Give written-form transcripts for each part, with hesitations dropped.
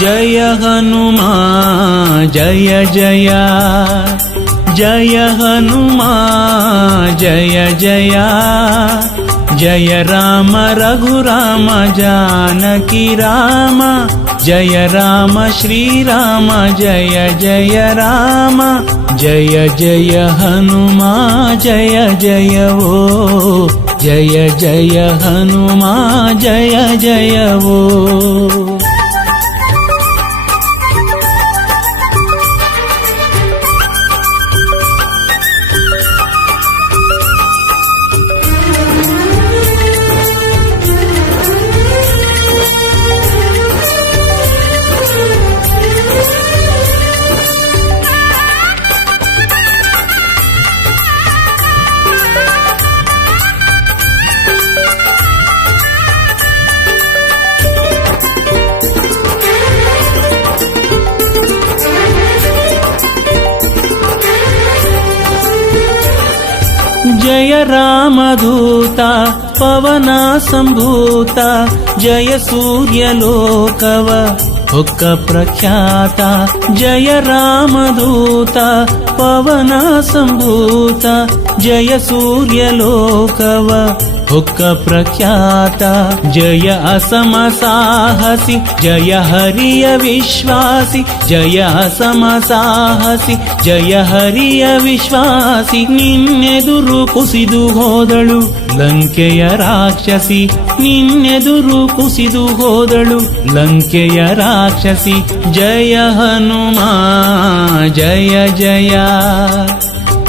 जय हनुमान जय जय, जय हनुमान जय जय, जय राम रघुराम जानकी राम, जय राम श्री राम जय जय राम, जय जय हनुमान जय जय वो, जय जय हनुमान जय जय वो। जय रामदूता पवना संभूता, जय सूर्यलोकव हुक्क प्रख्याता, जय रामदूता पवना संभूता, जय सूर्यलोकव हुक्क प्रख्याता, जय असम साहसी जय हरिय विश्वासी, जय असम साहसी जय हरिय विश्वासी, निन्ನೆದುರು ಕುಸಿದು ಹೋದಳು ಲಂಕೆಯ ರಾಕ್ಷಸಿ, ನಿನ್ನೆದುರು ಕುಸಿದು ಹೋದಳು ಲಂಕೆಯ ರಾಕ್ಷಸಿ, ಜಯ ಹನುಮಾನ್ ಜಯ ಜಯ,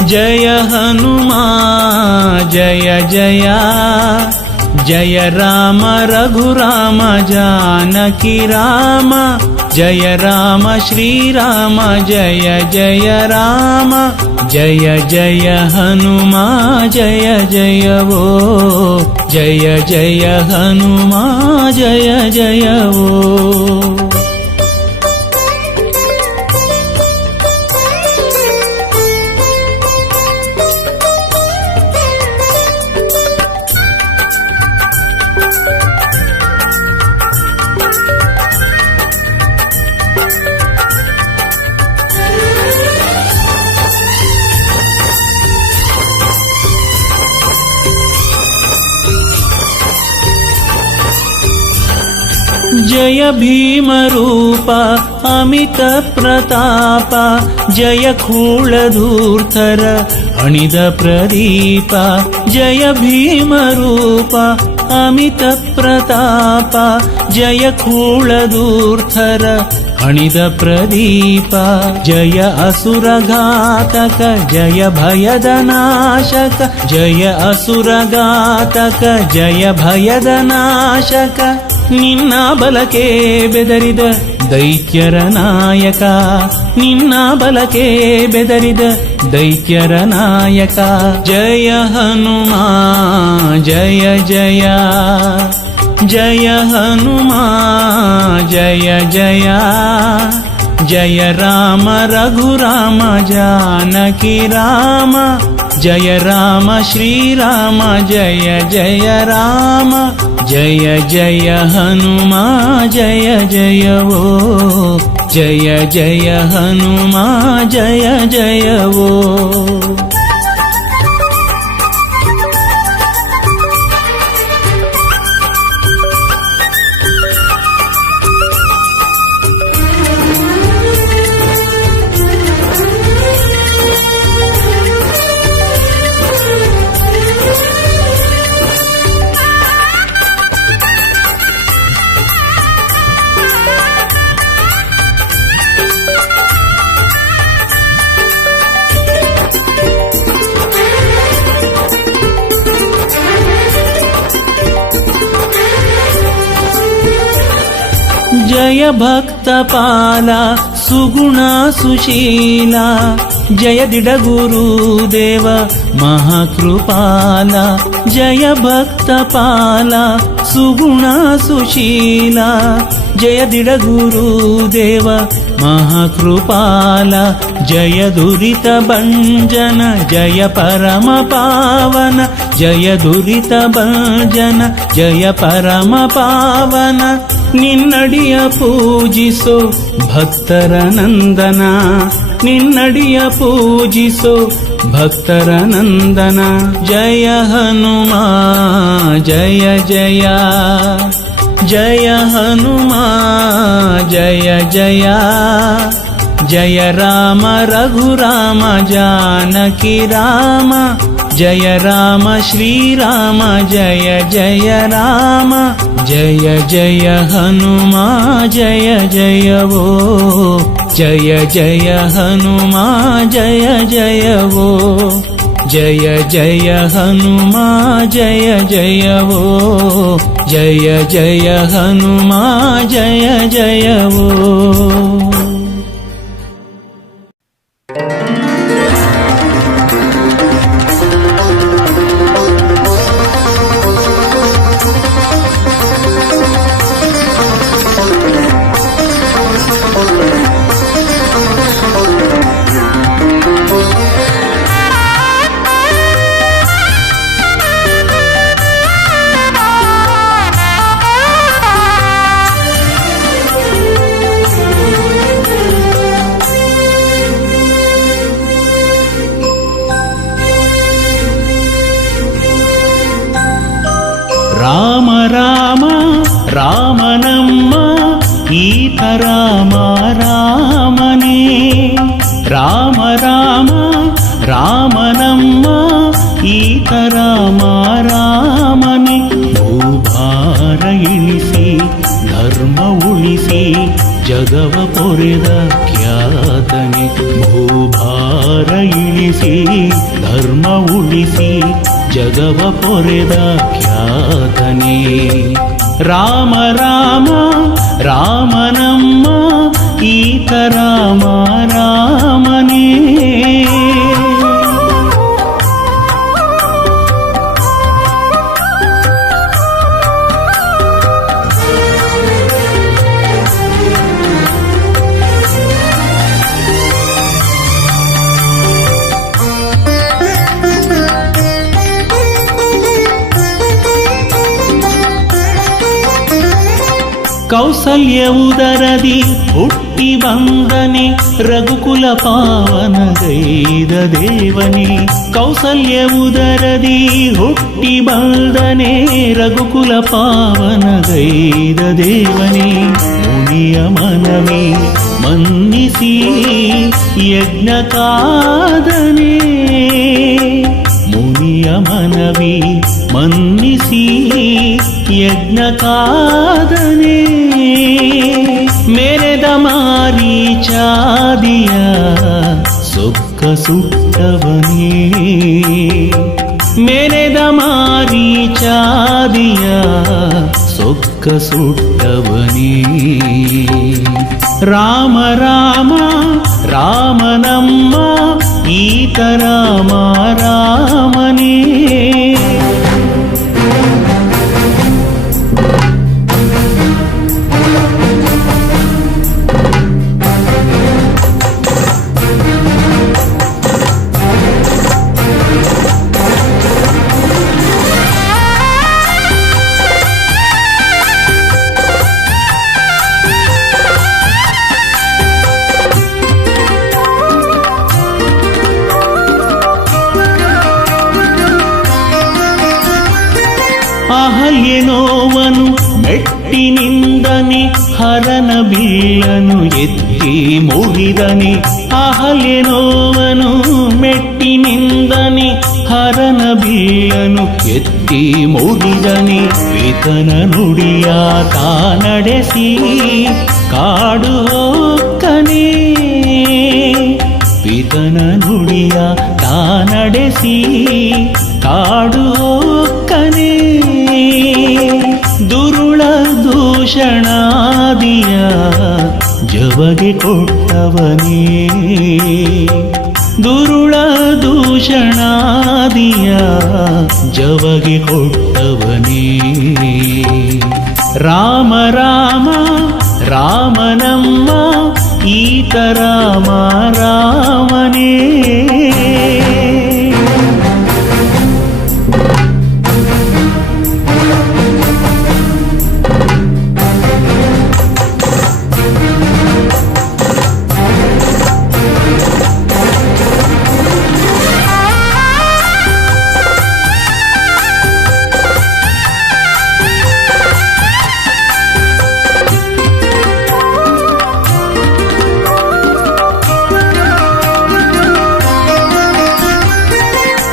जय हनुमान जय जय, जय राम रघुराम जानकी राम, जय राम श्री राम जय जय राम, जय जय हनुमान जय जय वो, जय जय हनुमान जय जय वो। जय भीम रूप अमित प्रताप, जय खूलधूर्धर अणिद प्रदीप, जय भीम रूप अमित प्रताप, जय खूलधूर्धर अणिद प्रदीप, जय असुरघातक जय भयद नाशक, जय असुरघातक जय भयद नाशक, ನಿನ್ನ ಬಲಕೆ ಬೆದರಿದ ದೈತ್ಯರ ನಾಯಕ, ನಿನ್ನ ಬಲಕೆ ಬೆದರಿದ ದೈತ್ಯರ ನಾಯಕ, ಜಯ ಹನುಮಾನ್ ಜಯ ಜಯ, ಜಯ ಹನುಮಾನ್ ಜಯ ಜಯ, जय राम रघुराम जानकी राम, जय राम श्री राम जय जय राम, जय जय हनुमान जय जय वो, जय जय हनुमान जय जय वो। जय भक्तपाला सुगुण सुशीला, ಜಯದಿಡ ಗುರುದೇವ ಮಹಾಕೃಪಾಲ ಜಯ ಭಕ್ತಪಾಲ ಸುಗುಣ ಸುಶೀಲ ಜಯದಿಡ ಗುರುದೇವ ಮಹಾಕೃಪಾಲ ಜಯ ದುರಿತ ಭಂಜನ ಜಯ ಪರಮ ಪಾವನ ಜಯ ದುರಿತ ಭಂಜನ ಜಯ ಪರಮ ಪಾವನ ನಿನ್ನಡಿಯ ಪೂಜಿಸೋ ಭಕ್ತರ ನಂದನ ನಿನ್ನಡಿಯ ಪೂಜಿಸೋ ಭಕ್ತರ ನಂದನ ಜಯ ಹನುಮ ಜಯ ಜಯ ಜಯ ಹನುಮ ಜಯ ಜಯ ಜಯ ರಾಮ ರಘುರಾಮ ಜಾನಕಿ ರಾಮ ಜಯ ರಾಮ ಶ್ರೀರಾಮ ಜಯ ಜಯ ರಾಮ ಜಯ ಜಯ ಹನುಮ ಜಯ ಜಯವೋ ಜಯ ಜಯ ಹನುಮ ಜಯ ಜಯವೋ ಜಯ ಜಯ ಹನುಮ ಜಯ ಜಯವೋ ಜಯ ಜಯ ಹನುಮ ಜಯ ಜಯವೋ ರಾಮ ರಾಮ ರಾಮನಮ್ಮ ಈತ ರಾಮ ರಾಮನೇ ರಾಮ ರಾಮ ರಾಮನಮ್ಮ ಈತ ರಾಮ ರಾಮನೇ ಭೂಭಾರ ಇಳಿಸಿ ಧರ್ಮ ಉಳಿಸಿ ಜಗವ ಪೊರೆದ ಖ್ಯಾತನೆ ಭೂಭಾರ ಇಳಿಸಿ ಧರ್ಮ ಉಳಿಸಿ ಜಗವ ಪೊರೆದ ಖ್ಯಾತನೇ ರಾಮ ರಾಮ ರಾಮನಮ್ಮ ಈತ ರಾಮ ರಾಮನೇ ಕೌಸಲ್ಯ ಉದರದಿ ಹುಟ್ಟಿ ಬಂದನೆ ರಘುಕುಲ ಪಾವನಗೈದ ದೇವನೇ ಕೌಸಲ್ಯ ಉದರದಿ ಹುಟ್ಟಿ ಬಂದನೆ ರಘುಕುಲ ಪಾವನಗೈದ ದೇವನೇ ಮುನಿಯ ಮನವೇ ಮನ್ನಿಸಿ ಯಜ್ಞ ಕಾದನೆ ಮುನಿಯ ಮನವಿ ಮನ್ನಿಸಿ ಯಜ್ಞ ಕಾದನೆ ಮೆರೆದ ಮಾರೀಚಾದಿಯ ಸೊಕ್ಕ ಸುಟ್ಟವನೇ ಮೆರೆದ ಮಾರೀಚಾದಿಯ ಸೊಕ್ಕ ಸುಟ್ಟವನೇ ರಾಮ ರಾಮ ರಾಮನಮ್ಮ ಈತ ರಾಮ ರಾಮನೇ ಅಹಲ್ಯನೋವನು ಮೆಟ್ಟಿನಿಂದನೆ ಹರನ ಬಿಲ್ಲನು ಎತ್ತಿ ಮುಡಿದನೆ ಅಹಲ್ಯನೋವನು ಮೆಟ್ಟಿನಿಂದನೆ ಹರನ ಬಿಲ್ಲನು ಎತ್ತಿ ಮುಡಿದನೆ ಪಿತನ ನುಡಿಯ ತಾ ನಡೆಸಿ ಕಾಡು ಹೋಕ್ಕನೆ ಪಿತನ ನುಡಿಯ ತಾ ನಡೆಸಿ ಕಾಡು ಹೋಕ್ಕನೆ ದುರುಳ ದೂಷಣಾದಿಯ ಜವಗೆ ಕೊಟ್ಟವನೇ ದುರುಳ ದೂಷಣಾದಿಯ ಜವಗೆ ಕೊಟ್ಟವನೇ. ರಾಮ ರಾಮ ರಾಮನಮ್ಮ ಈತ ರಾಮ ರಾಮನೇ.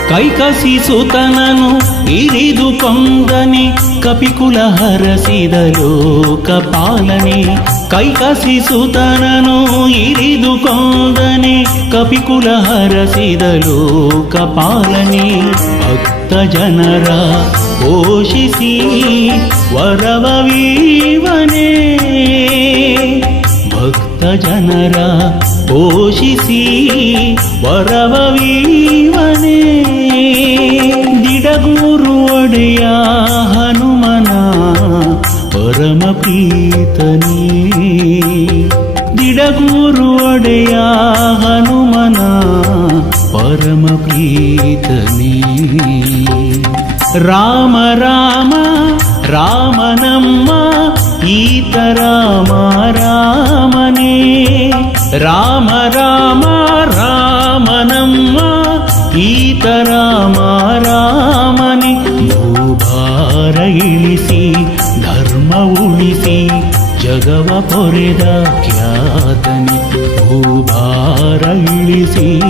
ಕೈಕಸಿ ಸುತನನು ಇರಿದು ಕೊಂದನೆ ಕಪಿಕುಲ ಹರಸಿದ ಲೋಕಪಾಲನೆ. ಕೈಕಸಿ ಸುತನನು ಇರಿದು ಕೊಂದನೆ ಕಪಿಕುಲ ಹರಸಿದ ಲೋಕಪಾಲನೆ. ಭಕ್ತ ಜನರ ಪೋಷಿಸಿ ವರವವೀವನೇ. ಭಕ್ತ ಜನರ ಪೋಷಿಸಿ ವರವವೀವನೇ. ದಿಡಗೂರು ಒಡೆಯ ಹನುಮನ ಪರಮ ಪ್ರೀತನೇ. ದಿಡಗೂರು ಒಡೆಯ ಹನುಮನ ಪರಮ ಪ್ರೀತನೇ. ರಾಮ ರಾಮ ರಾಮನಮ್ಮ ಈತ ರಾಮ ರಾಮನೇ. ರಾಮ ರಾಮ ರಾಮನಮ್ಮ ಈತ ರಾಮ ರಾಮನೇ. ಭೂಭಾರ ಇಳಿಸಿ ಧರ್ಮ ಉಳಿಸಿ ಜಗವ ಪೊರೆದ ಖ್ಯಾತನೆ. ಭೂಭಾರ ಇಳಿಸಿ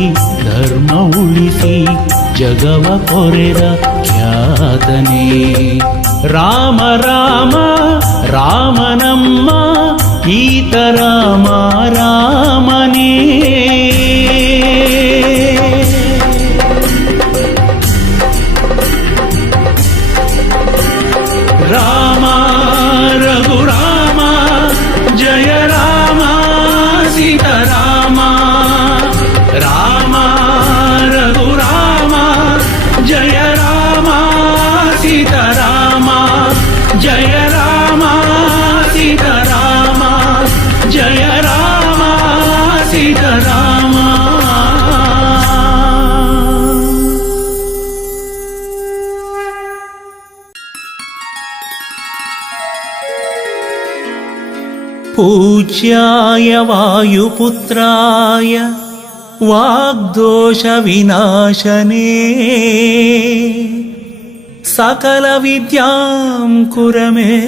ಧರ್ಮ ಉಳಿಸಿ ಜಗವ ಪೊರೆದ ಖ್ಯಾತನೆ. ರಾಮ ರಾಮ ರಾಮನಮ್ಮ ಈತ ರಾಮ ರಾಮನೇ. ರಾಮ ರಘುರಾಮ ಜಯ ರಾಮ ಸೀತಾರಾಮ. ರಾಮ ರಘುರಾಮ ಜಯ ರಾಮ ಸೀತಾರಾಮ. ಜಯ ರಾಮ ಸೀತಾರಾಮ. ಜಯ ರಾಮ ಸೀತಾರಾಮ. पूज्याय वायुपुत्राय वाग्दोषविनाशने सकलविद्यां कुर मे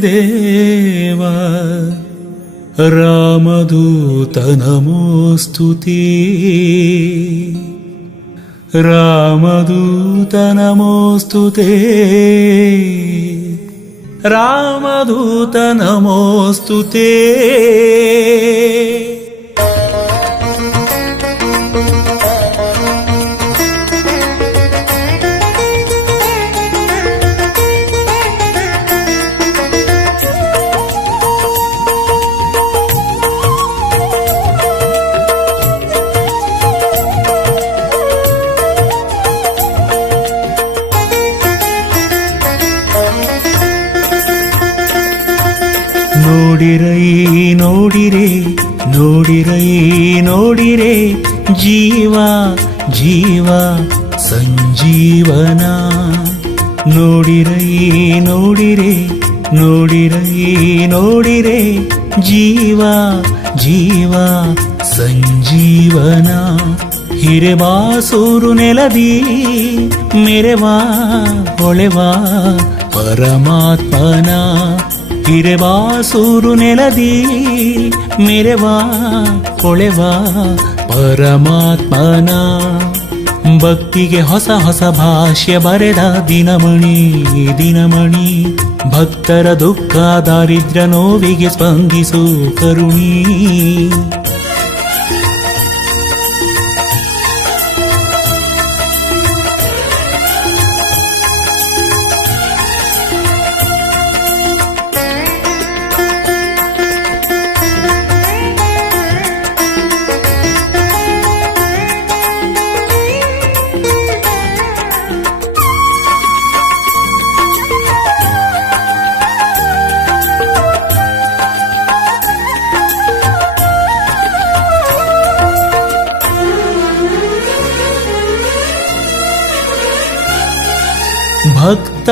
देव. रामदूत नमोऽस्तु ते. रामदूत नमोऽस्तु ते. रामदूत नमोऽस्तु ते. ನೋಡಿರೈ ನೋಡಿರೆ ನೋಡಿರೈ ನೋಡಿರೆ ಜೀವ ಜೀವ ಸಂಜೀವನ. ನೋಡಿರೈ ನೋಡಿರೆ ನೋಡಿರೈ ನೋಡಿರೆ ಜೀವ ಜೀವ ಸಂಜೀವನ. ಹಿರೆಬಾಸೂರು ನೆಲದಿ ಮೆರೆವಾ ಹೊಳೆವಾ ಪರಮಾತ್ಮನ. ಹಿರೆಬಾಸೂರು ನೆಲದಿ ಮೆರೆವಾ ಹೊಳೆವಾ ಪರಮಾತ್ಮನ. ಭಕ್ತಿಗೆ ಹೊಸ ಹೊಸ ಭಾಷ್ಯ ಬರೆದ ದಿನಮಣಿ ದಿನಮಣಿ. ಭಕ್ತರ ದುಃಖ ದಾರಿದ್ರ್ಯ ನೋವಿಗೆ ಸ್ಪಂದಿಸು ಕರುಣಿ.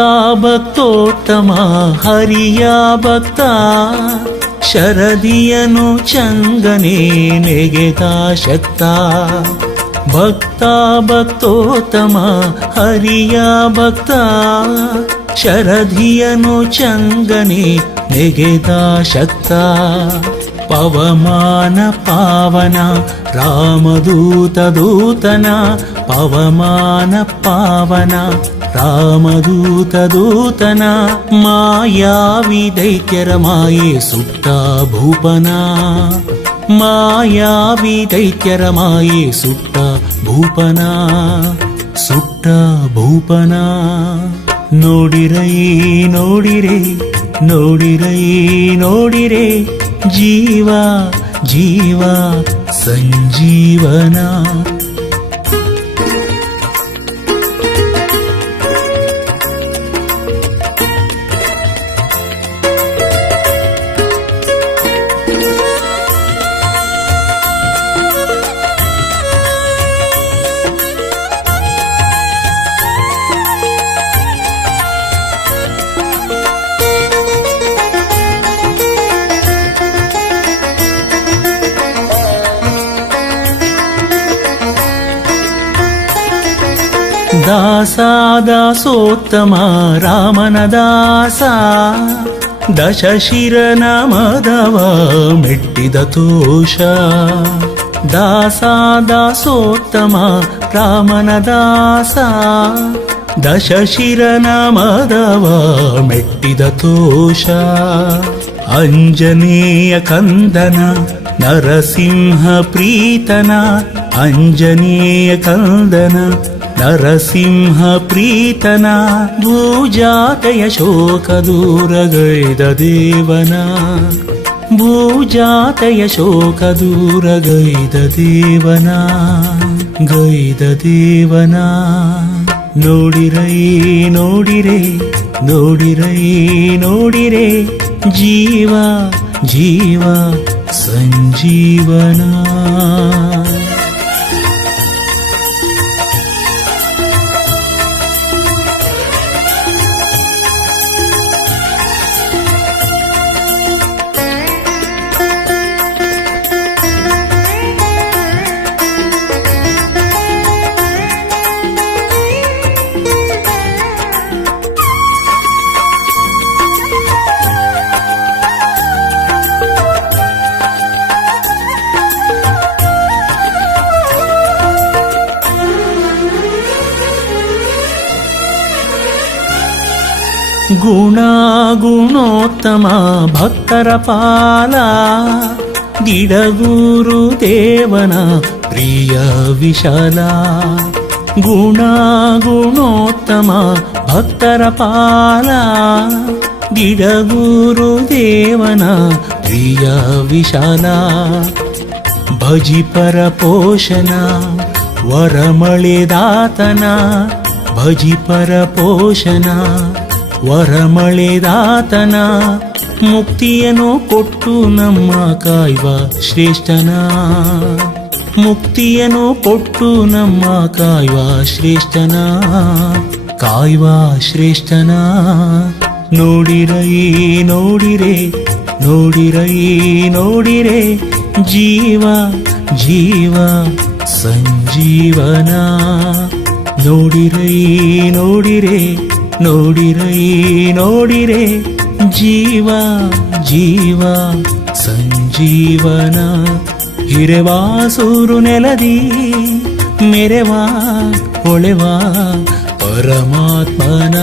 ಭಕ್ತೋತ್ತಮ ಹರಿಯ ಭಕ್ತ ಶರದಿಯನು ಚಂಗನೆ ನೆಗೆದ ಶಕ್ತ ಭಕ್ತೋತ್ತಮ ಹರಿಯ ಭಕ್ತ ಶರದಿಯನು ಚಂಗನೆ ನೆಗೆದ ಶಕ್ತ ಪವಮಾನ ಪಾವನ ರಾಮದೂತ ದೂತನ ಪವಮಾನ ಪಾವನ ರಾಮದೂತ ದೂತನ ಮಾಯಾವಿ ದೈತ್ಯರ ಮಾಯೆ ಸುಟ್ಟ ಭೂಪನ ಮಾಯಾವಿ ದೈತ್ಯರ ಮಾಯೆ ಸುಟ್ಟ ಭೂಪನ ಸುಟ್ಟ ಭೂಪನ ನೋಡಿರೈ ನೋಡಿರೆ ನೋಡಿರೈ ನೋಡಿರೆ ಜೀವ ಜೀವ ಸಂಜೀವನ ದಾಸೋತ್ತಮ ರಾಮನ ದಾಸ ದಶಶಿರನ ಮದವ ಮೆಟ್ಟಿದ ತೋಷ ದಾಸೋತ್ತಮ ರಾಮನ ದಾಸ ದಶಶಿರನ ಮದವ ಮೆಟ್ಟಿದ ತೋಷ ಅಂಜನೇಯ ಕಂದನ ನರಸಿಂಹ ಪ್ರೀತನ ಅಂಜನೇಯ ಕಂದನ ನರಸಿಂಹ ಪ್ರೀತನ ಭೂಜಾತೆಯ ಶೋಕ ದೂರಗೈದ ದೇವನ ಭೂಜಾತೆಯ ಶೋಕ ದೂರಗೈದ ದೇವನ ಗೈದ ದೇವನ ನೋಡಿರೈ ನೋಡಿರೆ ನೋಡಿರೈ ನೋಡಿರೆ ಜೀವ ಜೀವ ಸಂಜೀವನ ಗುಣೋತ್ತಮ ಭಕ್ತರ ಪಾಲ ದಿಡಗೂರು ದೇವನ ಪ್ರಿಯ ವಿಶಾಲ ಗುಣೋತ್ತಮ ಭಕ್ತರ ಪಾಲ ದಿಡಗೂರು ದೇವನ ಪ್ರಿಯ ವಿಶಾಲ ಭಜಿಪರ ಪೋಷಣ ವರಮಳೆದಾತನ ಭಜಿಪರ ಪೋಷಣ ವರಮಳೆದಾತನ ಮುಕ್ತಿಯನ್ನು ಕೊಟ್ಟು ನಮ್ಮ ಕಾಯ್ವ ಶ್ರೇಷ್ಠನ ಮುಕ್ತಿಯನ್ನು ಕೊಟ್ಟು ನಮ್ಮ ಕಾಯ್ವ ಶ್ರೇಷ್ಠನ ಕಾಯ್ವ ಶ್ರೇಷ್ಠನ ನೋಡಿರೈ ನೋಡಿರೆ ನೋಡಿರೈ ನೋಡಿರೆ ಜೀವ ಜೀವ ಸಂಜೀವನ ನೋಡಿರೈ ನೋಡಿರೆ ನೋಡಿರೈ ನೋಡಿರೆ ಜೀವ ಜೀವ ಸಂಜೀವನ ಹಿರೆವಾಸೂರು ನೆಲದಿ ಮೆರೆವಾ ಹೊಳೆವಾ ಪರಮಾತ್ಮನ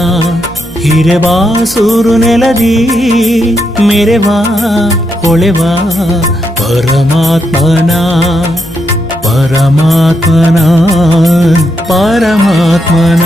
ಹಿರೆವಾಸೂರು ನೆಲದಿ ಮೆರೆವಾ ಹೊಳೆವಾ ಪರಮಾತ್ಮನ ಪರಮಾತ್ಮನ ಪರಮಾತ್ಮನ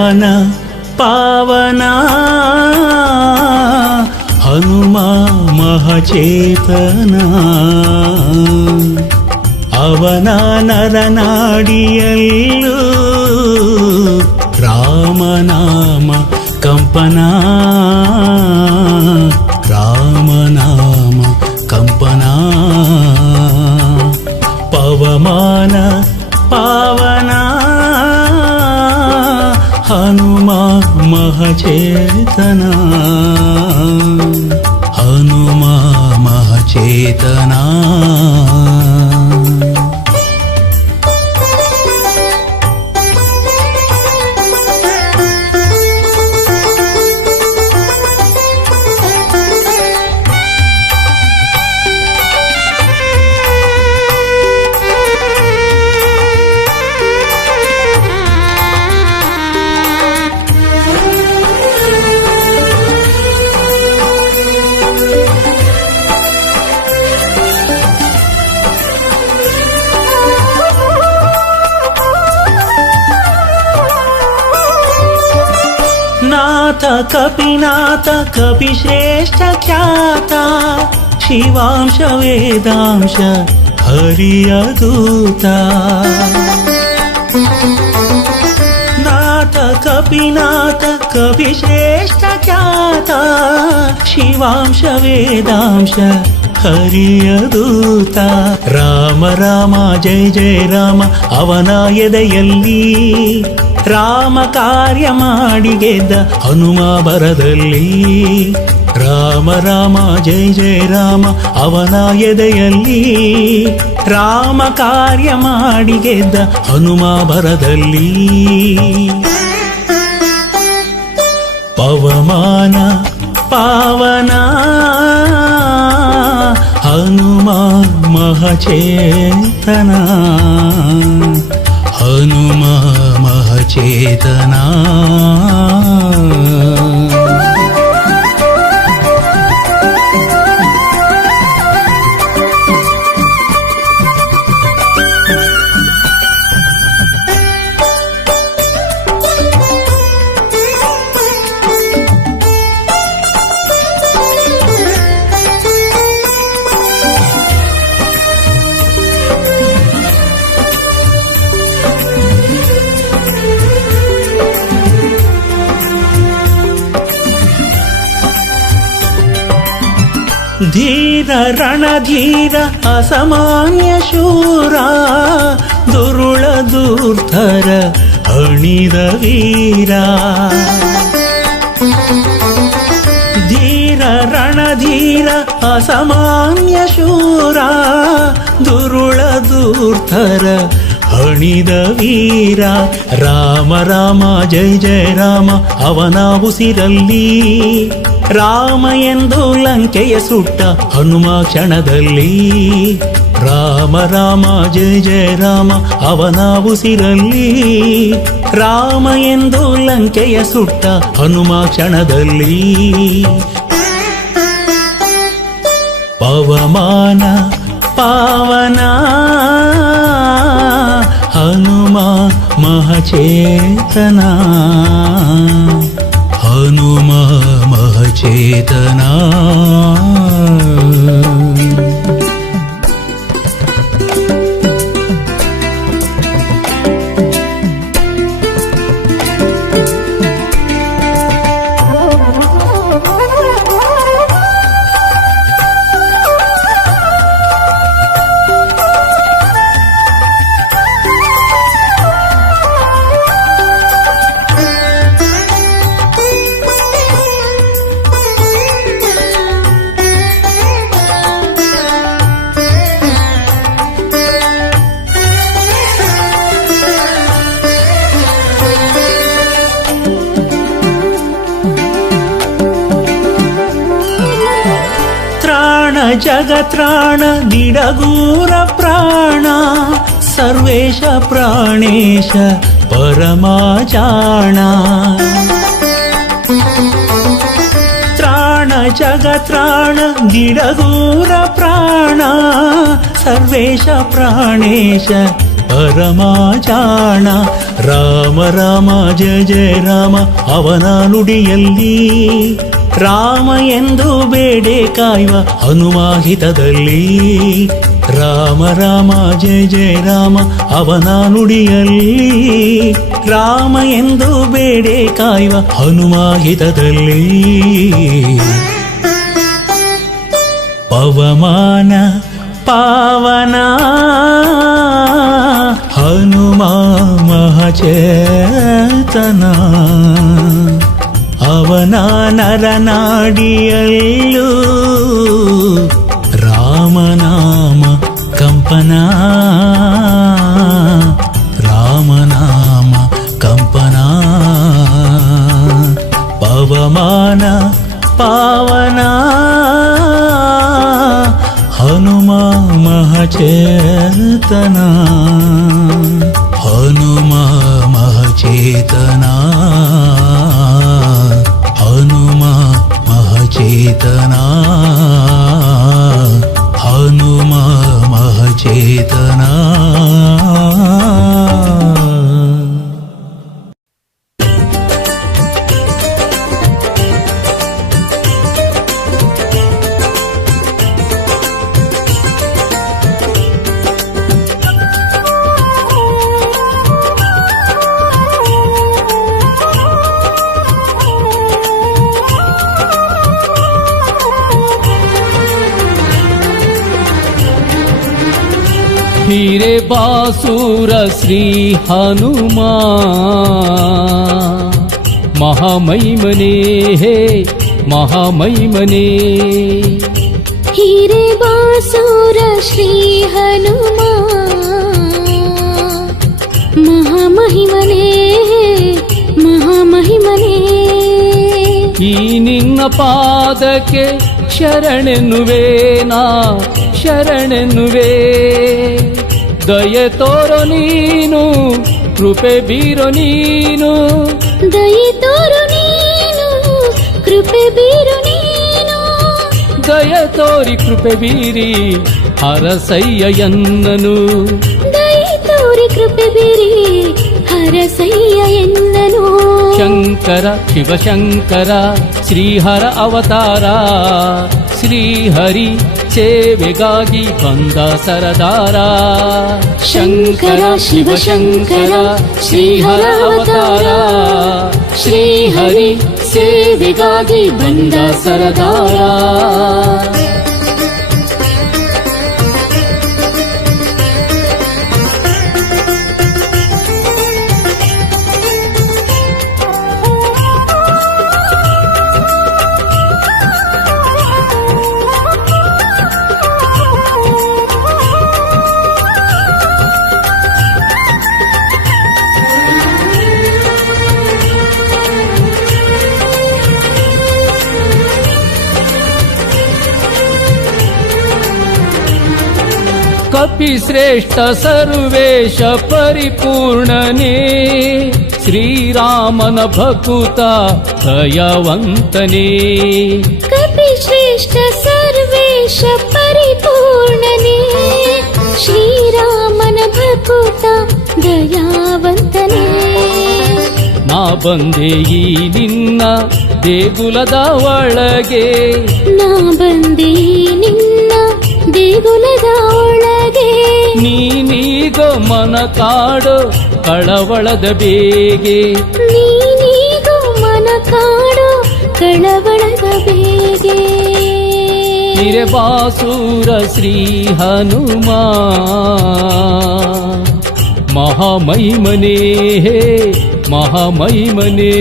ಪವಮಾನ ಪಾವನ ಹನುಮ ಮಹಚೇತನ ಅವನ ನರನಾಡಿಯಲ್ಲೂ ರಾಮನಾಮ ಕಂಪನ ರಾಮನಾಮ ಕಂಪನ ಪವಮಾನ ಪಾವನ ಹನುಮ ಮಹಚೇತನ ಹನುಮ ಮಹಚೇತನ ನಾಥ ಕಪಿನಾಥ ಕಪಿಶ್ರೇಷ್ಠ ಖ್ಯಾತ ಶಿವಾಂಶ ವೇದಾಂಶ ಹರಿಯ ದೂತ ನಾಥ ಕಪಿನಾಥ ಕಪಿಶ್ರೇಷ್ಠ ಖ್ಯಾತ ಶಿವಾಂಶ ವೇದಾಂಶ ಹರಿಯ ದೂತ ರಾಮ ರಾಮ ಜಯ ಜಯ ರಾಮ ಅವನ ಎದೆಯಲ್ಲಿ ರಾಮ ಕಾರ್ಯ ಮಾಡಿ ಗೆದ್ದ ಹನುಮ ಬರದಲ್ಲಿ ರಾಮ ರಾಮ ಜಯ ಜಯ ರಾಮ ಅವನ ಎದೆಯಲ್ಲಿ ರಾಮ ಕಾರ್ಯ ಮಾಡಿ ಗೆದ್ದ ಹನುಮ ಬರದಲ್ಲಿ ಪವಮಾನ ಪಾವನ ಹನುಮ ಮಹಚೇತನ ಹನುಮ ಮಹಚೇತನ ಧೀರ ರಣಧೀರ ಅಸಾಮಾನ್ಯ ಶೂರ ದುರುಳ ದುರ್ಧರ ಹಣಿದ ವೀರ ಧೀರ ರಣಧೀರ ಅಸಾಮಾನ್ಯ ಶೂರ ದುರುಳ ದುರ್ಧರ ಹಣಿದ ವೀರ ರಾಮ ರಾಮ ಜಯ ಜಯ ರಾಮ ಅವನ ಉಸಿರಲ್ಲಿ ರಾಮ ಎಂದು ಲಂಕೆಯ ಸುಟ್ಟ ಹನುಮ ಕ್ಷಣದಲ್ಲಿ ರಾಮ ರಾಮ ಜಯ ಜಯ ರಾಮ ಅವನ ಉಸಿರಲ್ಲಿ ರಾಮ ಎಂದು ಲಂಕೆಯ ಸುಟ್ಟ ಹನುಮ ಕ್ಷಣದಲ್ಲಿ ಪವಮಾನ ಪಾವನ ಹನುಮ ಮಹಚೇತನ ಹನುಮ ಮಹಚೇತನ ಜಗತ್ರಾಣ ದಿಡಗೂರ ಪ್ರಾಣ ಸರ್ವೇಶ ಪ್ರಾಣೇಶ ಪರಮಾಚಾಣ ತ್ರಾಣ ಜಗತ್ರಾಣ ದಿಡಗೂರ ಪ್ರಾಣ ಸರ್ವೇಶ ಪ್ರಾಣೇಶ ಪರಮಾಚಾಣ ರಾಮ ರಾಮ ಜಯ ಜಯ ರಾಮ ಅವನ ನುಡಿಯಲ್ಲಿ ರಾಮ ಎಂದು ಬೇಡೆ ಕಾಯುವ ಹನುಮಾಹಿತದಲ್ಲಿ ರಾಮ ರಾಮ ಜಯ ಜಯ ರಾಮ ಅವನ ನುಡಿಯಲ್ಲಿ ರಾಮ ಎಂದು ಬೇಡೆ ಕಾಯುವ ಹನುಮಾಹಿತದಲ್ಲಿ ಪವಮಾನ ಪಾವನ ಹನುಮಾ ಮಹಚೇತನ ಅವನ ನರನಾಡಿಯಲ್ಲೂ ರಾಮನಾಮ ಕಂಪನ ರಾಮನಾಮ ಕಂಪನ ಪವಮಾನ ಪಾವನ ಹನುಮಾ ಮಹಚೇತನ ಹನುಮಾ ಮಹಚೇತನ ಹನುಮಾ ಮಹಚೇತನ ಹನುಮಾ ಮಹಚೇತನ हीरे बासुर श्री हनुमा महामहिमने हे महामहिमने हीरे बासुर श्री हनुमा महामहिमने महामहिमने ಈ ನಿನ್ನ ಪಾದಕ್ಕೆ ಶರಣೆನ್ನುವೆ ನಾ ಶರಣೆನ್ನುವೆ ದಯೆ ತೋರೋ ನೀನು ಕೃಪೆ ಬೀರೋ ನೀನು ದಯೆ ತೋರು ನೀನು ಕೃಪೆ ಬೀರು ನೀನು ದಯೆ ತೋರಿ ಕೃಪೆ ಬೀರಿ ಹರಸಯ್ಯ ಎನ್ನನು ದಯೆ ತೋರಿ ಕೃಪೆ ಬೀರಿ ಹರಸಯ್ಯ ಎನ್ನನು ಶಂಕರ ಶಿವಶಂಕರ ಶ್ರೀಹರ ಅವತಾರ ಶ್ರೀಹರಿ ಸೇವೆಗಾಗಿ ಬಂದ ಸರದಾರ ಶಂಕರ ಶಿವಶಂಕರ ಶ್ರೀಹರ ಅವತಾರ ಶ್ರೀಹರಿ ಸೇವೆಗಾಗಿ ಬಂದ ಸರದಾರ कपि श्रेष्ठ सर्वेश परिपूर्णने श्रीरामन भकुता दयावंतने कपि श्रेष्ठ सर्वेश परिपूर्णने श्रीरामन भकुತ ದಯಾವಂತನೇ ನಾ ಬಂದೆ ಈ ನಿನ್ನ ದೇಗುಲದ ಒಳಗೆ ನಾ ಬಂದೆ ನಿನ್ನ ದೇಗುಲದ ಒಳಗೆ ನೀನೀಗ ಮನ ಕಾಡು ಕಳವಳದ ಬೇಗೆ ನೀನೀಗ ಮನ ಕಾಡು ಕಳವಳದ ಬೇಗೆ ಹಿರೆ ಬಾಸೂರ ಶ್ರೀ ಹನುಮಾ ಮಹಾಮಹಿಮನೇ ಹೇ ಮಹಾಮಹಿಮನೇ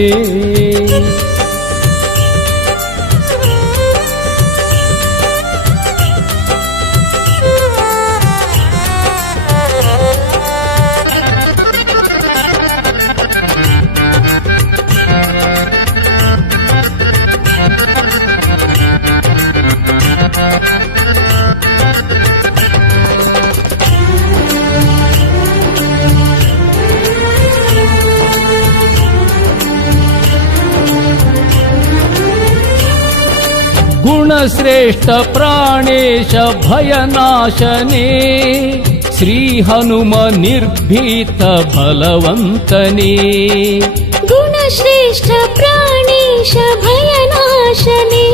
गुणश्रेष्ठ प्राणेश भयनाशने ಶ್ರೀ ಹನುಮ ನಿರ್ಭೀತ ಬಲವಂತನೇ ಗುಣಶ್ರೇಷ್ಠ ಪ್ರಾಣೇಶ ಭಯನಾಶನೇ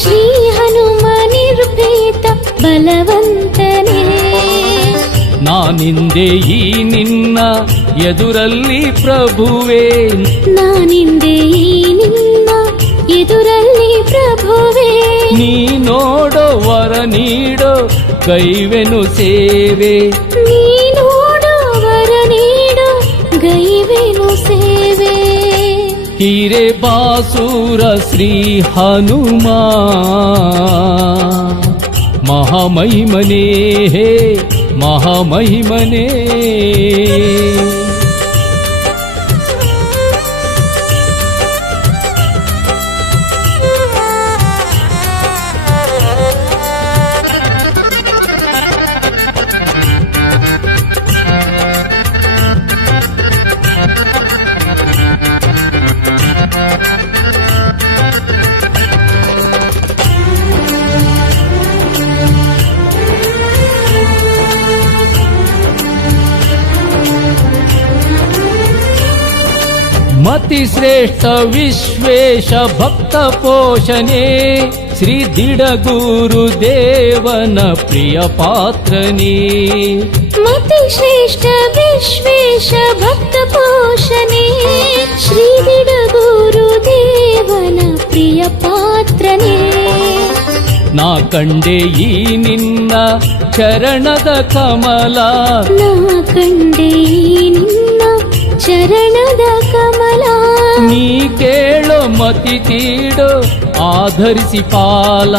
ಶ್ರೀ ಹನುಮ ನಿರ್ಭೀತ ಬಲವಂತನೇ ನಾನಿಂದೆ ಈ ನಿನ್ನ ಎದುರಲ್ಲಿ ಪ್ರಭುವೇ ನಾನಿಂದೆ ಈ ನಿನ್ನ ಎದುರಲ್ಲಿ ಪ್ರಭುವೇ ನೀ ನೋಡೋ ವರ ನೀಡೋ ಕೈವೆನು ಸೇವೆ ನೀ ನೋಡೋ ವರ ನೀಡೋ ಗೈವೇನು ಸೇವೆ ಹಿರೆ ಬಾಸೂರ ಶ್ರೀ ಹನುಮ ಮಹಾಮಹಿಮನೇ ಹೇ ಮಹಾಮಹಿಮನೇ ಮತಿ ಶ್ರೇಷ್ಠ ವಿಶ್ವೇಶ ಭಕ್ತ ಪೋಷಣೆ ಶ್ರೀ ದಿಡಗುರು ದೇವನ ಪ್ರಿಯ ಪಾತ್ರನೇ ಮತಿ ಶ್ರೇಷ್ಠ ವಿಶ್ವೇಶ ಭಕ್ತ ಪೋಷಣೆ ಶ್ರೀ ಬಿಡಗೂರು ದೇವನ ಪ್ರಿಯ ಪಾತ್ರನೇ ನಾ ಕಂಡೆ ಈ ನಿನ್ನ ಚರಣದ ಕಮಲ ನಾ ಕಂಡೆ ಈ ನಿನ್ನ ಚರಣದ ಕಮಲ ನೀ ಕೇಳೋ ಮತಿ ತೀಡೋ ಆಧರಿಸಿ ಪಾಲ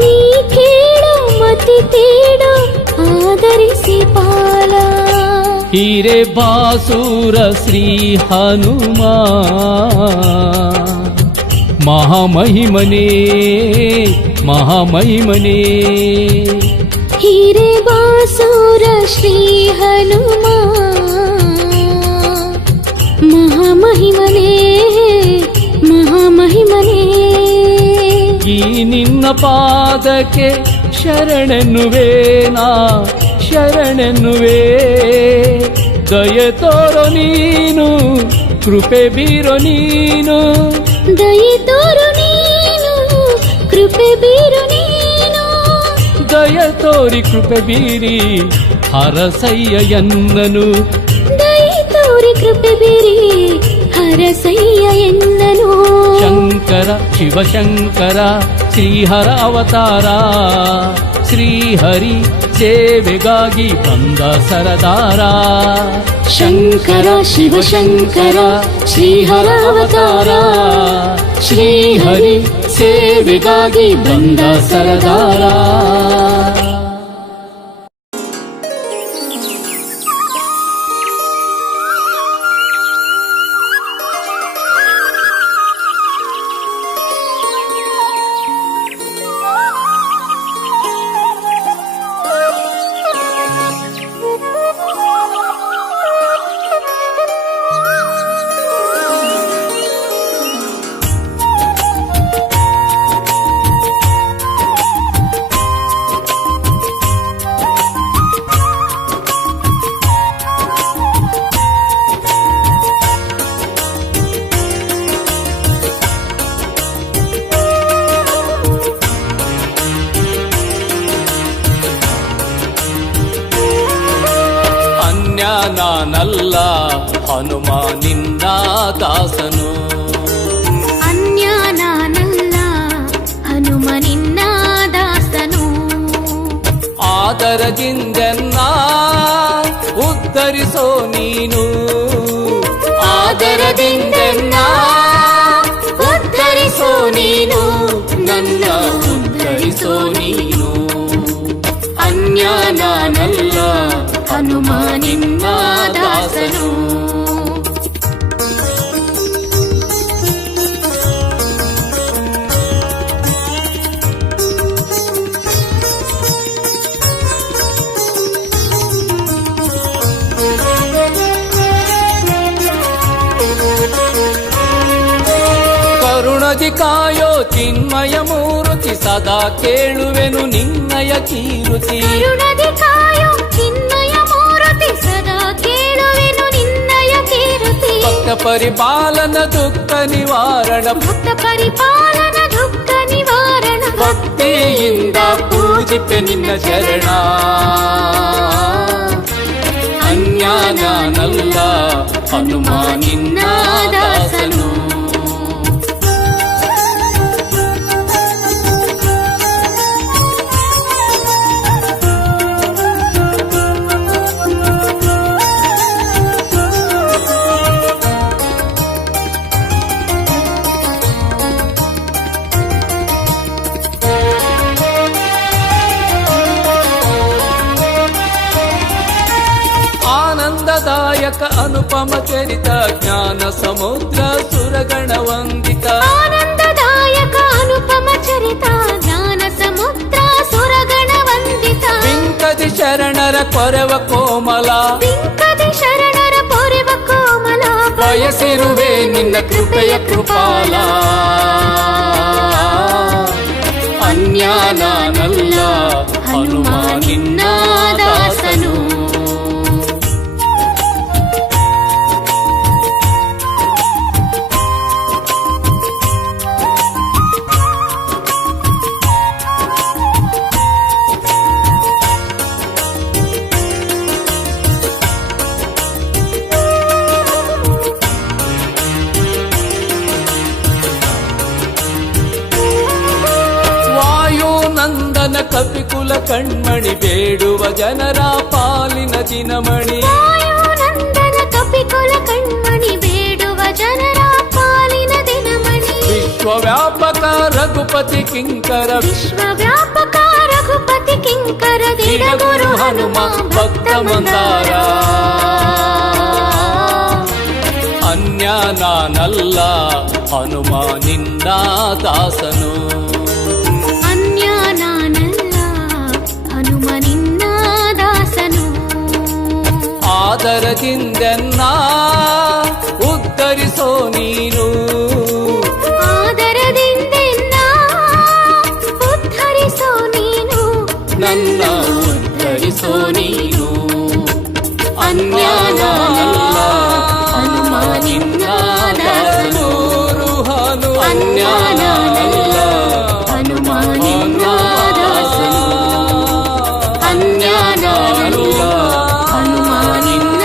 ನೀ ಕೇಳೋ ಮತಿ ತೀಡೋ ಆಧರಿಸಿ ಪಾಲ ಹಿರೆ ಬಾಸೂರ ಶ್ರೀ ಹನುಮ ಮಹಾಮಹಿಮನೇ ಮಹಾಮಹಿಮನೇ ಹಿರೆ ಬಾಸೂರ ಶ್ರೀ ಹನುಮ ಮಹಾಮಹಿಮನೇ ಮಹಾಮಹಿಮನೇ ಈ ನಿನ್ನ ಪಾದಕ್ಕೆ ಶರಣೆನ್ನುವೇನಾ ಶರಣೆನ್ನುವೇ ದಯ ತೋರೋ ನೀನು ಕೃಪೆ ಬೀರೋ ನೀನು ದಯೆ ತೋರು ನೀನು ಕೃಪೆ ಬೀರು ನೀನು ದಯ ತೋರಿ ಕೃಪೆ ಬೀರಿ ಹರಸಯ್ಯ ಎನ್ನನು ದಯೆ ತೋರಿ ಕೃಪೆ ಬೀರಿ ಹರಸಯ್ಯ ಎನ್ನನು ಶಂಕರ ಶಿವಶಂಕರ ಶ್ರೀಹರ ಅವತಾರ ಶ್ರೀಹರಿ ಸೇವೆಗಾಗಿ ಬಂದ ಸರದಾರ ಶಂಕರ ಶಿವಶಂಕರ ಶ್ರೀಹರ ಅವತಾರ ಶ್ರೀಹರಿ ಸೇವೆಗಾಗಿ ಬಂದ ಸರದಾರ ನಾನಲ್ಲ ಹನುಮ ನಿನ್ನ ದಾಸನು ಅನ್ಯ ನಾನಲ್ಲ ಹನುಮ ನಿನ್ನ ದಾಸನು ಆದರದಿಂದೆನ್ನ ಉದ್ಧರಿಸೋ ನೀನು ಆದರದಿಂದೆನ್ನ ಉದ್ಧರಿಸೋ ನೀನು ನನ್ನ ಉದ್ಧರಿಸೋ ನೀನು ಅನ್ಯ ನಾನಲ್ಲ ಹನುಮ ನಿನ್ನ ದಾಸನು ಕರುಣದಿ ಕಾಯೋ ಚಿನ್ಮಯ ಮೂರುತಿ ಸದಾ ಕೇಳುವೆನು ನಿನ್ನಯ ಕೀರುತಿ ಕರುಣದಿ ಕಾಯೋ ಚಿನ್ಮಯ ಮೂರುತಿ ಸದಾ ಕೇಳುವೆನು ನಿನ್ನಯ ಕೀರುತಿ ಭಕ್ತ ಪರಿಪಾಲನ ದುಃಖ ನಿವಾರಣ ಭಕ್ತ ಪರಿಪಾಲನ ದುಃಖ ನಿವಾರಣ ಭಕ್ತಿಯಿಂದ ಪೂಜಿಪೆ ನಿನ್ನ ಚರಣ ಅನ್ಯ ನಾನಲ್ಲ ಹನುಮ ನಿನ್ನ ದಾಸನು ಆನಂದದಾಯಕ ಅನುಪಮ ಚರಿತ ಜ್ಞಾನ ಸಮುದ್ರ ಸುರಗಣ ವಂದಿತ ಆನಂದದಾಯಕ ಅನುಪಮ ಚರಿತ ಜ್ಞಾನ ಸಮುದ್ರ ಸುರಗಣ ವಂದಿತ ಪಿಂಕದಿ ಶರಣರ ಕೊರವ ಕೋಮಲ ಪಿಂಕದಿ ಶರಣರ ಪೊರೆವ ಕೋಮಲ ಬಯಸಿರುವೆ ನಿನ್ನ ಕೃಪೆಯ ಕೃಪಾಲ ಅನ್ಯ ನಾನಲ್ಲ ಹನುಮ ನಿನ್ನ ದಾಸನು ನಂದನ ಕಪಿಕುಲ ಕಣ್ಮಣಿ ಬೇಡುವ ಜನರ ಪಾಲಿನ ದಿನಮಣಿ ನಂದನ ಕಪಿಕುಲ ಕಣ್ಮಣಿ ಬೇಡುವ ಜನರ ಪಾಲಿನ ದಿನಮಣಿ ವಿಶ್ವವ್ಯಾಪಕ ರಘುಪತಿ ಕಿಂಕರ ವಿಶ್ವವ್ಯಾಪಕ ರಘುಪತಿ ಕಿಂಕರ ದಿಡಗುರು ಹನುಮ ಭಕ್ತ ಮಂದಾರ ಅನ್ಯ ನಾನಲ್ಲ ಹನುಮ ನಿನ್ನ ದಾಸನು ಆದರದಿಂದೆನ್ನ ಉದ್ಧರಿಸೋ ನೀನು ಆದರದಿಂದೆನ್ನ ಉದ್ಧರಿಸೋ ನೀನು ನನ್ನ ಉದ್ಧರಿಸೋ ನೀನು ಅನ್ಯ ನಾನಲ್ಲ ಹನುಮ ನಿನ್ನ ದಾಸನು ಅನ್ಯ ನಾನಲ್ಲ ಹನುಮ ನಿನ್ನ ದಾಸನು ಅನ್ಯ ನಾನಲ್ಲ ಹನುಮ ನಿನ್ನ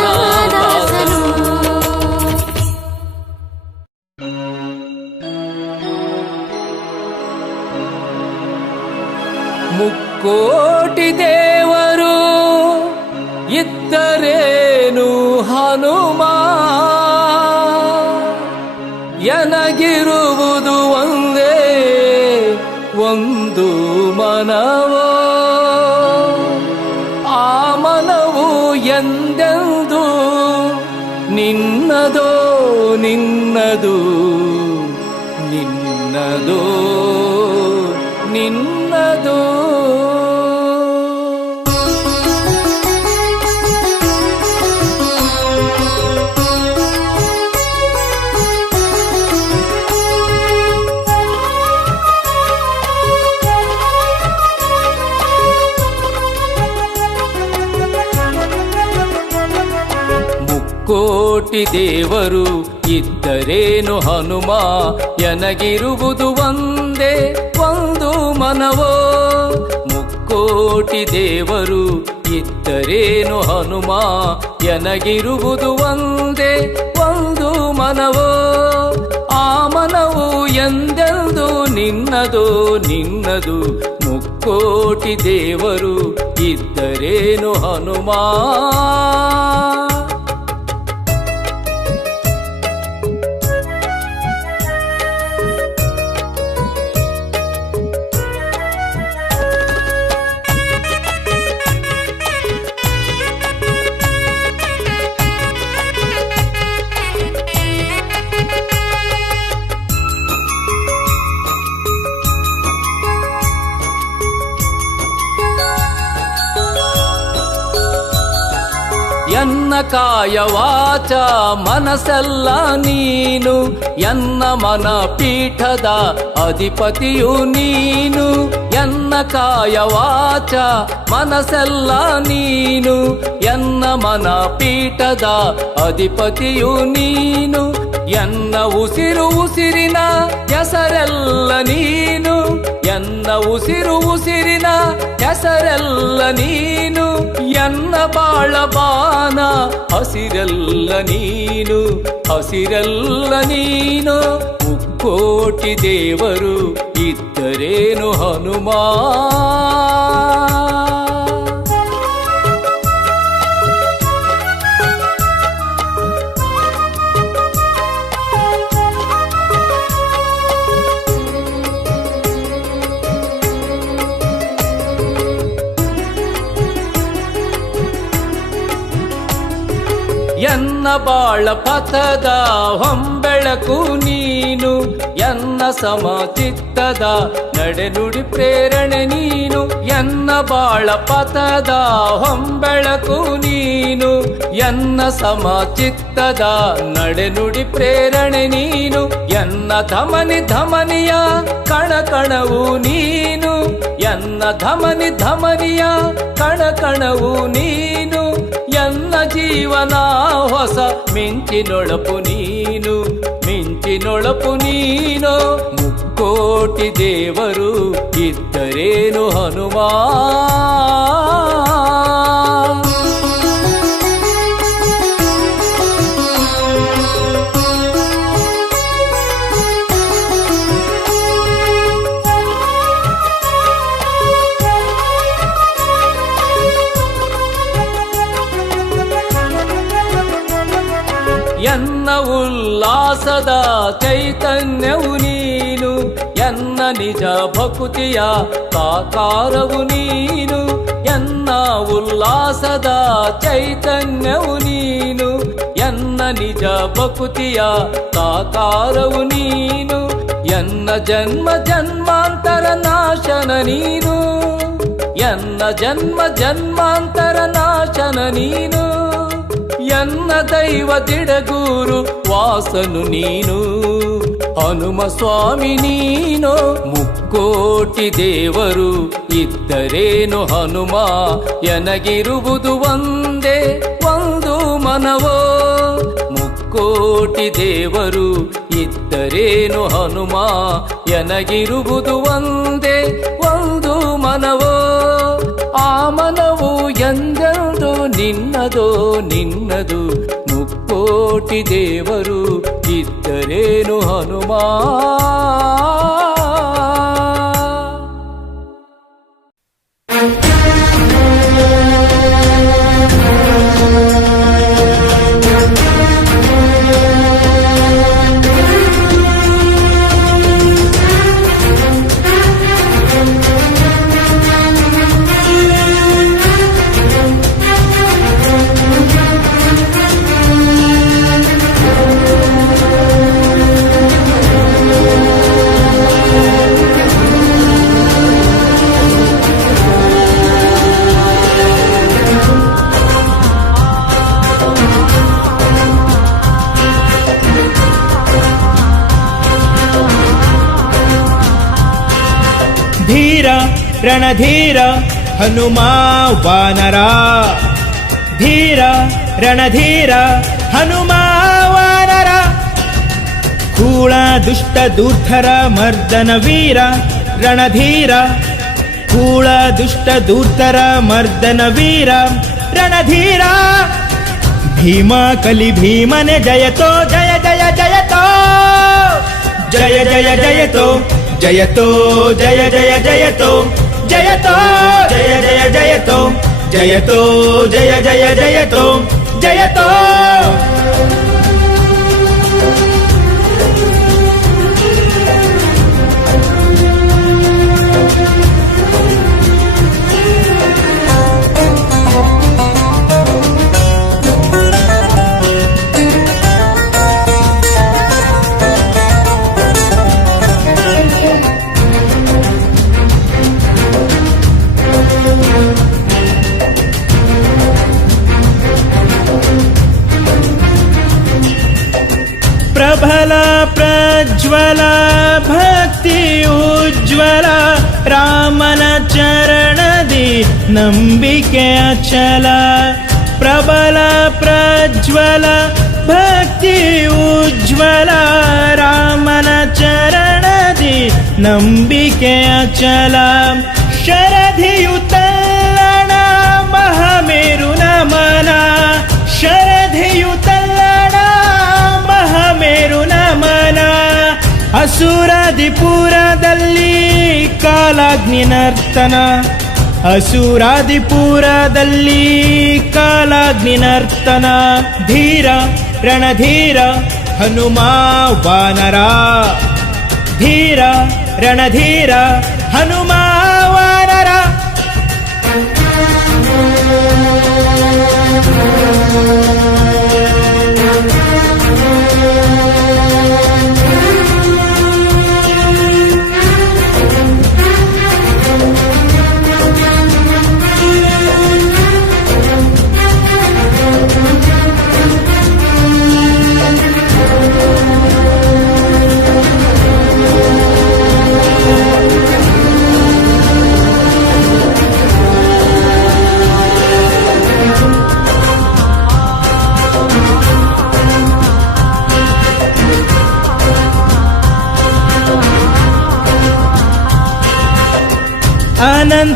ದಾಸನು ಮುಕ್ಕೋಟಿ ದೇವರು ಇದ್ದರೇನು ಹನುಮ ಎನಗಿರುವುದು ಒಂದೇ ಒಂದು ಮನವೋ ಆ ಮನವು ಎಂದೆಂದು ನಿನ್ನದೋ ನಿನ್ನದು ನಿನ್ನದೋ ನಿನ್ನದೋ ಕೋಟಿ ದೇವರು ಇದ್ದರೇನು ಹನುಮ ಎನಗಿರುವುದು ಒಂದೇ ಒಂದು ಮನವೋ ಮುಕ್ಕೋಟಿ ದೇವರು ಇದ್ದರೇನು ಹನುಮ ಎನಗಿರುವುದು ಒಂದೇ ಒಂದು ಮನವೋ ಆ ಮನವು ಎಂದೆಂದು ನಿನ್ನದು ನಿನ್ನದು ಮುಕ್ಕೋಟಿ ದೇವರು ಇದ್ದರೇನು ಹನುಮ ಎನ್ನ ಕಾಯ ವಾಚ ಮನಸ್ಸೆಲ್ಲ ನೀನು ಎನ್ನ ಮನ ಪೀಠದ ಅಧಿಪತಿಯು ನೀನು ಎನ್ನ ಕಾಯ ವಾಚ ಮನಸ್ಸೆಲ್ಲ ನೀನು ಎನ್ನ ಮನ ಪೀಠದ ಅಧಿಪತಿಯು ನೀನು ಎನ್ನ ಉಸಿರು ಉಸಿರಿನ ಹೆಸರೆಲ್ಲ ನೀನು ಎನ್ನ ಉಸಿರು ಉಸಿರಿನ ಹೆಸರೆಲ್ಲ ನೀನು ಎನ್ನ ಬಾಳ ಬಾನ ಹಸಿರೆಲ್ಲ ನೀನು ಹಸಿರೆಲ್ಲ ನೀನು ಮುಕ್ಕೋಟಿ ದೇವರು ಇದ್ದರೇನು ಹನುಮಾ ಎನ್ನ ಬಾಳ ಪಥದ ಹೊಂಬೆಳಕು ನೀನು ಎನ್ನ ಸಮಚಿತ್ತದ ನಡೆನುಡಿ ಪ್ರೇರಣೆ ನೀನು ಎನ್ನ ಬಾಳ ಪಥದ ಹೊಂಬೆಳಕು ನೀನು ಎನ್ನ ಸಮಚಿತ್ತದ ನಡೆನುಡಿ ಪ್ರೇರಣೆ ನೀನು ಎನ್ನ ಧಮನಿ ಧಮನಿಯ ಕಣ ಕಣವು ನೀನು ಎನ್ನ ಧಮನಿ ಧಮನಿಯ ಕಣ ಕಣವು ನೀನು ಎನ್ನ ಜೀವನ ಹೊಸ ಮಿಂಚಿನೊಳಪು ನೀನು ಮಿಂಚಿನೊಳಪು ನೀನು ಮುಕ್ಕೋಟಿ ದೇವರು ಇದ್ದರೇನು ಹನುಮಾ ಎನ್ನ ಉಲ್ಲಾಸದ ಚೈತನ್ಯವು ನೀನು ಎನ್ನ ನಿಜ ಭಕುತಿಯ ಸಾಕಾರವು ನೀನು ಎನ್ನ ಉಲ್ಲಾಸದ ಚೈತನ್ಯವು ನೀನು ಎನ್ನ ನಿಜ ಭಕುತಿಯ ಸಾಕಾರವು ನೀನು ಎನ್ನ ಜನ್ಮ ಜನ್ಮಾಂತರ ನಾಶನ ನೀನು ಎನ್ನ ಜನ್ಮ ಜನ್ಮಾಂತರ ನಾಶನ ನೀನು ಎನ್ನ ದೈವ ದಿಡಗೂರು ವಾಸನು ನೀನು ಹನುಮ ಸ್ವಾಮಿ ನೀನು ಮುಕ್ಕೋಟಿ ದೇವರು ಇದ್ದರೇನು ಹನುಮ ಎನಗಿರುವುದು ಒಂದೇ ಒಂದು ಮನವೋ ಮುಕ್ಕೋಟಿ ದೇವರು ಇದ್ದರೇನು ಹನುಮ ಎನಗಿರುವುದು ಒಂದೇ ಒಂದು ಮನವೋ ಆ ಮನವು ಎಂದೆಂದು ನಿನ್ನದೋ ನಿನ್ನದು ಮುಕ್ಕೋಟಿ ದೇವರು ಇದ್ದರೇನು ಹನುಮಾ ಧೀರ ರಣಧೀರ ಹನುಮಾ ವಾನರ ಧೀರ ರಣಧೀರ ಹನುಮಾ ವಾನರ ಕೂಳ ದುಷ್ಟ ದೂರ್ಧರ ಮರ್ದನ ವೀರ ರಣಧೀರ ಕೂಳ ದುಷ್ಟ ದೂರ್ಧರ ಮರ್ದನ ವೀರ ರಣಧೀರ ಭೀಮ ಕಲಿ ಭೀಮನೆ ಜಯತೋ ಜಯ ಜಯ ಜಯತೋ ಜಯ ಜಯ ಜಯತೋ ಜಯತೋ ಜಯ ಜಯ ಜಯತೋ ಜಯತೋ ಜಯ ಜಯ ಜಯತೋ ಜಯತೋ ಜಯ ಜಯ ಜಯತೋ ಜಯತೋ ಪ್ರಜ್ವಲ ಭಕ್ತಿ ಉಜ್ವಲ ರಾಮನ ಚರಣದಿ ನಂಬಿಕೆ ಅಚಲ ಪ್ರಬಲ ಪ್ರಜ್ವಲ ಭಕ್ತಿ ಉಜ್ವಲ ರಾಮನ ಚರಣದಿ ನಂಬಿಕೆ ಅಚಲ ಶರಧಿಯು ತಲ್ಲಣ ಮಹಾಮೇರು ನಮನ ಶರಧಿಯು ತಲ್ಲಣ ಮಹಾಮೇರು ನಮನ ಅಸುರಾದಿಪುರದಲ್ಲಿ ಕಾಲಾಗ್ನಿ ನರ್ತನ ಅಸುರಾದಿಪುರದಲ್ಲಿ ಕಾಲಾಗ್ನಿ ನರ್ತನ ಧೀರ ರಣಧೀರ ಹನುಮ ವಾನರ ಧೀರ ರಣಧೀರ ಹನುಮ ವಾನರ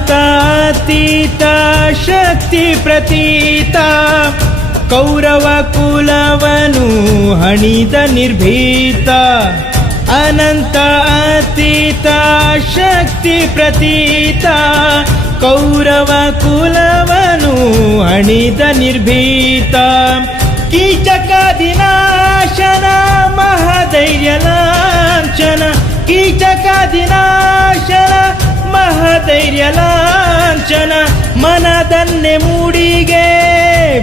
ಅನಂತಾತೀತ ಶಕ್ತಿ ಪ್ರತೀತ ಕೌರವ ಕುಲವನು ಹಣಿದ ನಿರ್ಭೀತ ಅನಂತ ಅತೀತ ಶಕ್ತಿ ಪ್ರತೀತ ಕೌರವ ಕುಲವನು ಹಣಿದ ನಿರ್ಭೀತ ಕೀಚಕಾದಿ ನಾಶನ ಮಹಧೈರ್ಯ ಲಾಂಛನ ಕೀಚಕಾದಿ ನಾಶನ ಮಹಧೈರ್ಯ ಲಾಂಛನ ಮನದನ್ನೆ ಮೂಡಿಗೆ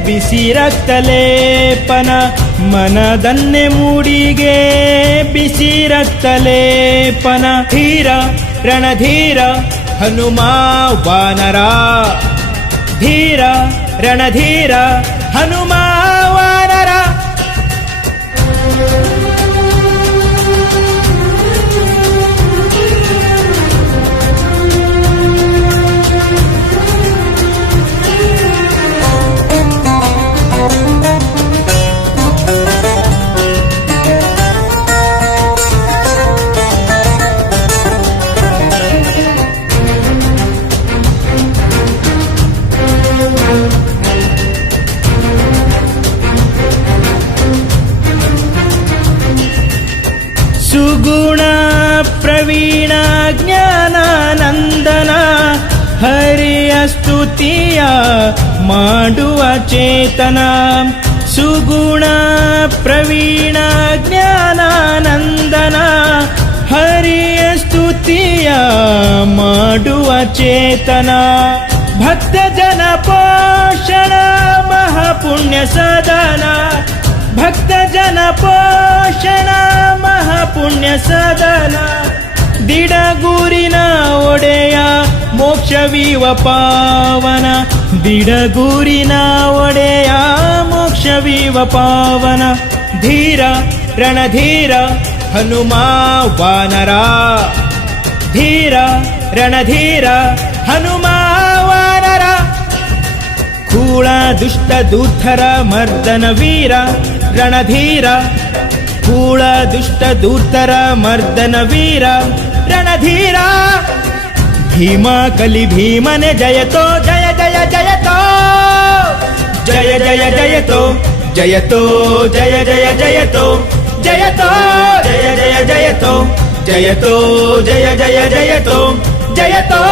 ಬಿಸಿ ರಕ್ತ ಲೇಪನ ಮನದನ್ನೆ ಮೂಡಿಗೆ ಬಿಸಿ ರಕ್ತ ಲೇಪನ ಧೀರ ರಣಧೀರ ಹನುಮ ವಾನರ ಧೀರ ರಣಧೀರ ಹನುಮ ವಾನರ ಸುಗುಣ ಪ್ರವೀಣ ಜ್ಞಾನಾನಂದನ ಹರಿಯ ಸ್ತುತಿಯ ಮಾಡುವ ಚೇತನ ಸುಗುಣ ಪ್ರವೀಣ ಜ್ಞಾನಾನಂದನ ಹರಿಯ ಸ್ತುತಿಯ ಮಾಡುವ ಚೇತನ ಭಕ್ತ ಜನ ಪೋಷಣ ಮಹಾಪುಣ್ಯ ಸದನ ಭಕ್ತ ಜನ ಪೋಷಣ ಮಹಾಪುಣ್ಯ ಸದನ ದಿಡಗೂರಿನ ಒಡೆಯ ಮೋಕ್ಷವೀವ ಪಾವನ ದಿಡಗೂರಿನ ಒಡೆಯ ಮೋಕ್ಷವೀವ ಪಾವನ ಧೀರ ರಣಧೀರ ಹನುಮ ವಾನರ ಧೀರ ರಣಧೀರ ಹನುಮ ವಾನರ ಕೂಳ ದುಷ್ಟ ದೂರ್ಧರ ಮರ್ದನ ವೀರ ರಣಧೀರ ಕೂಳ ದುಷ್ಟ ದೂರ್ಧರ ಮರ್ದನ ವೀರ ರಣಧೀರ ಭೀಮ ಕಲಿ ಭೀಮನೆ ಜಯತೋ ಜಯ ಜಯ ಜಯತೋ ಜಯ ಜಯ ಜಯತೋ ಜಯತೋ ಜಯ ಜಯ ಜಯತೋ ಜಯತೋ ಜಯ ಜಯ ಜಯತೋ ಜಯತೋ ಜಯ ಜಯ ಜಯತೋ ಜಯತೋ